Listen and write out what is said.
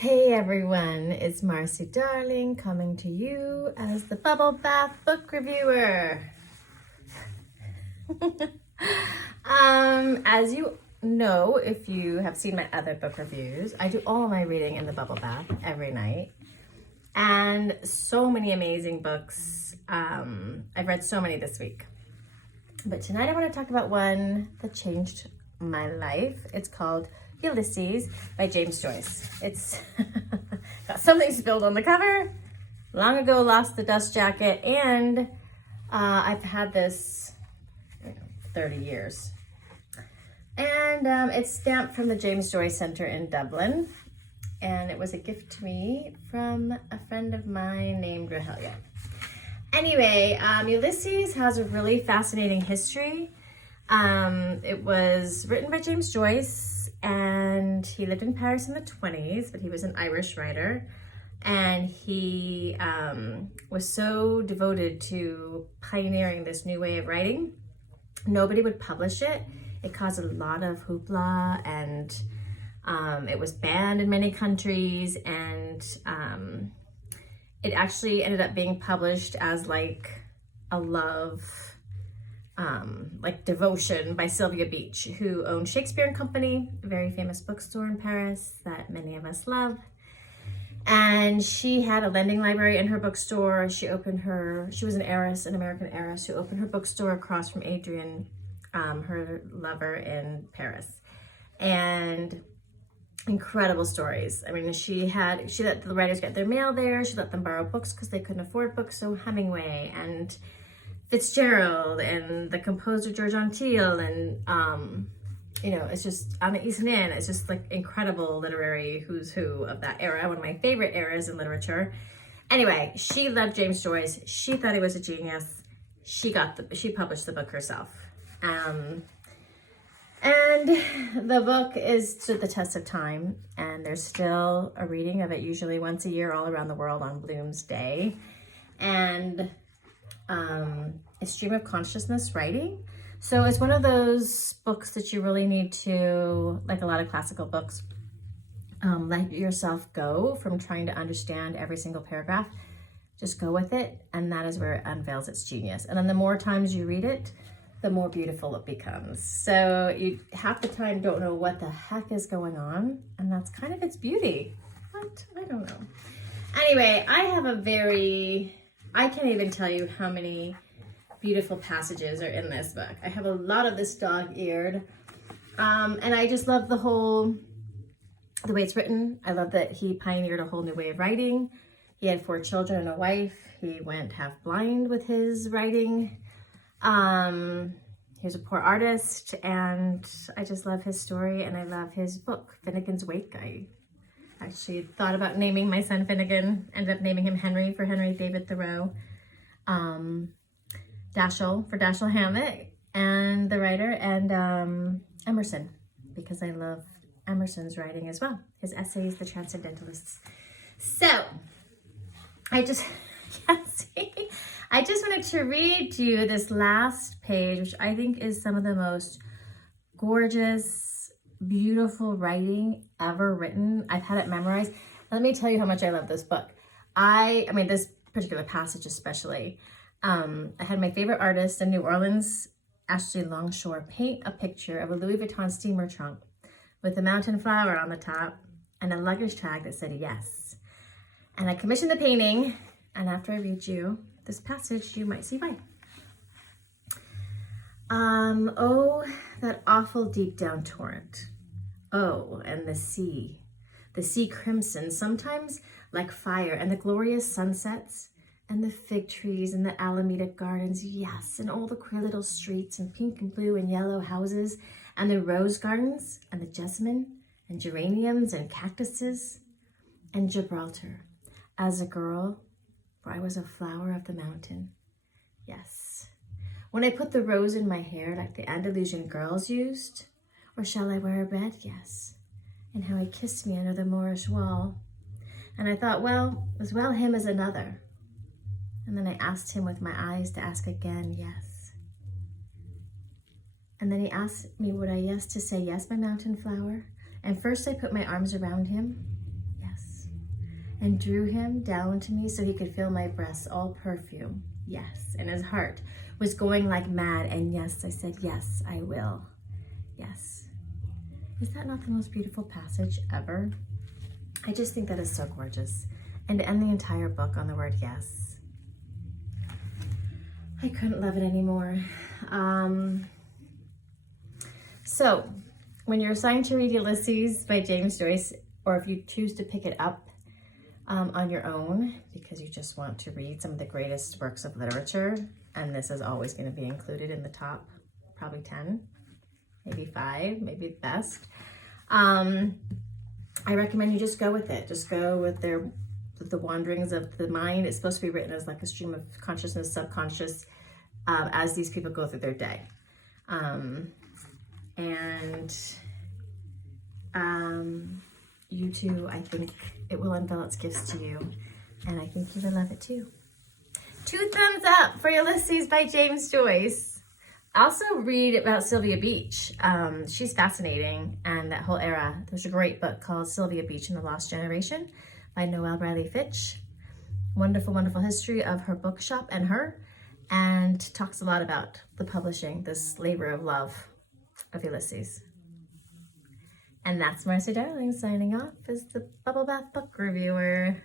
Hey everyone, it's Marcy Darling coming to you as the Bubble Bath Book Reviewer. As you know, if you have seen my other book reviews, I do all of my reading in the bubble bath every night. And so many amazing books. I've read so many this week. But tonight I want to talk about one that changed my life. It's called Ulysses by James Joyce. It's got something spilled on the cover. Long ago lost the dust jacket, and I've had this 30 years. And it's stamped from the James Joyce Center in Dublin. And it was a gift to me from a friend of mine named Rahelia. Anyway, Ulysses has a really fascinating history. It was written by James Joyce, and he lived in Paris in the 20s, but he was an Irish writer. And he was so devoted to pioneering this new way of writing. Nobody would publish it. It caused a lot of hoopla, and it was banned in many countries, and it actually ended up being published as like a love, like devotion by Sylvia Beach, who owned Shakespeare and Company, a very famous bookstore in Paris that many of us love. And she had a lending library in her bookstore. She was an heiress, an American heiress, who opened her bookstore across from Adrian, her lover in Paris. And incredible stories. I mean, she let the writers get their mail there. She let them borrow books because they couldn't afford books. So Hemingway and Fitzgerald and the composer George Antil and, it's just Anna Easton Inn. It's just like incredible literary who's who of that era. One of my favorite eras in literature. Anyway, she loved James Joyce. She thought he was a genius. She published the book herself. And the book is stood the test of time, and there's still a reading of it usually once a year all around the world on Bloom's Day. And it's stream of consciousness writing. So it's one of those books that you really need to, like a lot of classical books, let yourself go from trying to understand every single paragraph. Just go with it, and that is where it unveils its genius. And then the more times you read it, the more beautiful it becomes. So you half the time don't know what the heck is going on, and that's kind of its beauty. What? I don't know. Anyway, I can't even tell you how many beautiful passages are in this book. I have a lot of this dog-eared, and I just love the way it's written. I love that he pioneered a whole new way of writing. He had 4 children and a wife. He went half blind with his writing. He was a poor artist, and I just love his story, and I love his book, Finnegan's Wake. I actually thought about naming my son Finnegan, ended up naming him Henry for Henry David Thoreau, Dashiell for Dashiell Hammett, and the writer, and Emerson, because I love Emerson's writing as well, his essays, The Transcendentalists. So, I just wanted to read to you this last page, which I think is some of the most gorgeous, beautiful writing ever written. I've had it memorized. Let me tell you how much I love this book. I mean, this particular passage especially. I had my favorite artist in New Orleans, Ashley Longshore, paint a picture of a Louis Vuitton steamer trunk with a mountain flower on the top and a luggage tag that said yes. And I commissioned the painting, and after I read you this passage, you might see why. Oh, that awful deep down torrent. Oh, and the sea crimson, sometimes like fire, and the glorious sunsets, and the fig trees and the Alameda gardens, yes, and all the queer little streets and pink and blue and yellow houses, and the rose gardens and the jessamine and geraniums and cactuses, and Gibraltar. As a girl, for I was a flower of the mountain, yes. When I put the rose in my hair like the Andalusian girls used, or shall I wear a red? Yes. And how he kissed me under the Moorish wall. And I thought, well, as well him as another. And then I asked him with my eyes to ask again, yes. And then he asked me, would I yes to say yes, my mountain flower? And first I put my arms around him, yes. and drew him down to me so he could fill my breasts all perfume. Yes, and his heart was going like mad, and yes, I said, yes, I will. Yes. Is that not the most beautiful passage ever? I just think that is so gorgeous. And to end the entire book on the word yes, I couldn't love it anymore. So when you're assigned to read Ulysses by James Joyce, or if you choose to pick it up on your own because you just want to read some of the greatest works of literature, and this is always going to be included in the top, probably 10, maybe 5, maybe the best. I recommend you just go with it. Just go with the wanderings of the mind. It's supposed to be written as like a stream of consciousness, subconscious, as these people go through their day. You too, I think it will unveil its gifts to you, and I think you will love it too. 2 thumbs up for Ulysses by James Joyce. Also read about Sylvia Beach. She's fascinating, and that whole era. There's a great book called Sylvia Beach and the Lost Generation by Noelle Riley Fitch. Wonderful, wonderful history of her bookshop and her, and talks a lot about the publishing, this labor of love of Ulysses. And that's Marcy Darling signing off as the Bubble Bath Book Reviewer.